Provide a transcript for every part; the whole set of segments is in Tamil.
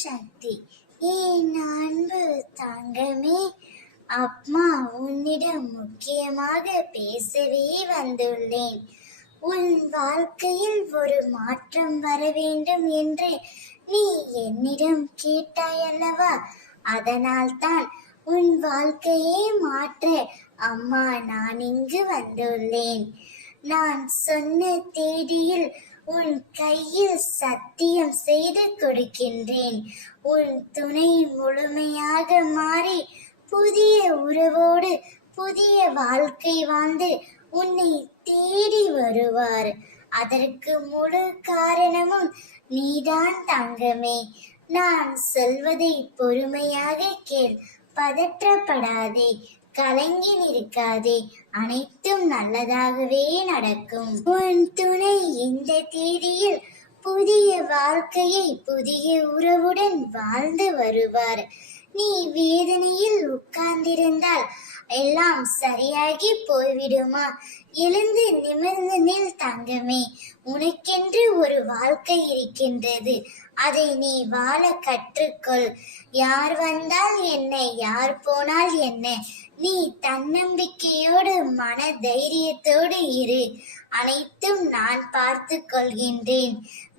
சக்தி. என் அன்பு தங்கமே, அம்மா உன்னிடம் முக்கியமாக பேசவே வந்துள்ளேன். உன் வாழ்க்கையில் ஒரு மாற்றம் வர வேண்டும் என்று நீ என்னிடம் கேட்டாய் அல்லவா? அதனால் தான் உன் வாழ்க்கையே மாற்ற அம்மா நான் இங்கு வந்துள்ளேன். நான் சொன்ன தேதியில் உன் கையில் சத்தியம் செய்து கொடுக்கின்றேன். உன் துணை முழுமையாக மாறி புதிய உறவோடு புதிய வாழ்க்கை வாழ்ந்து உன்னை தேடி வருவார். அதற்கு முழு காரணமும் நீதான் தங்கமே. நான் சொல்வதை பொறுமையாக கேள். பதற்றப்படாதே, கலங்கி நிற்காதே. அனைத்தும் நல்லதாகவே நடக்கும். உன் துணை இந்த தேதியில் புதிய வாழ்க்கையை புதிய உறவுடன் வாழ்ந்து வருவார். நீ வேதனையில் உட்கார்ந்திருந்தால் எல்லாம் சரியாகி போய்விடுமா? எழுந்து நிமிர்ந்து நில் தங்கமே. உனக்கென்று ஒரு வாழ்க்கை இருக்கின்றது. அதை நீ வாழ கற்றுக்கொள். யார் வந்தால் என்ன, யார் போனால் என்ன, நீ தன்னம்பிக்கையோடு மன தைரியத்தோடு இரு. அனைத்தும் நான் பார்த்து கொள்கின்றேன்.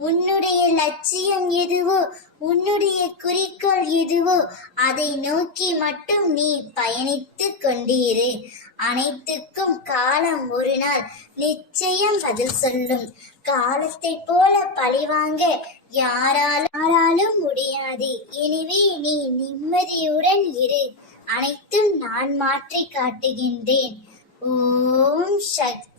உன்னுடைய லட்சியம் எதுவோ, உன்னுடைய குறிக்கோள் எதுவோ அதை நோக்கி மட்டும் நீ பயணித்து கொண்டிரு. அனைத்துக்கும் காலம் ஒரு நாள் நிச்சயம் பதில் சொல்லும். காலத்தை போல பழிவாங்க யாராலும் முடியாது. எனவே நீ நிம்மதியுடன் இரு. அனைத்தும் நான் மாற்றி காட்டுகின்றேன். ஓம் சக்தி.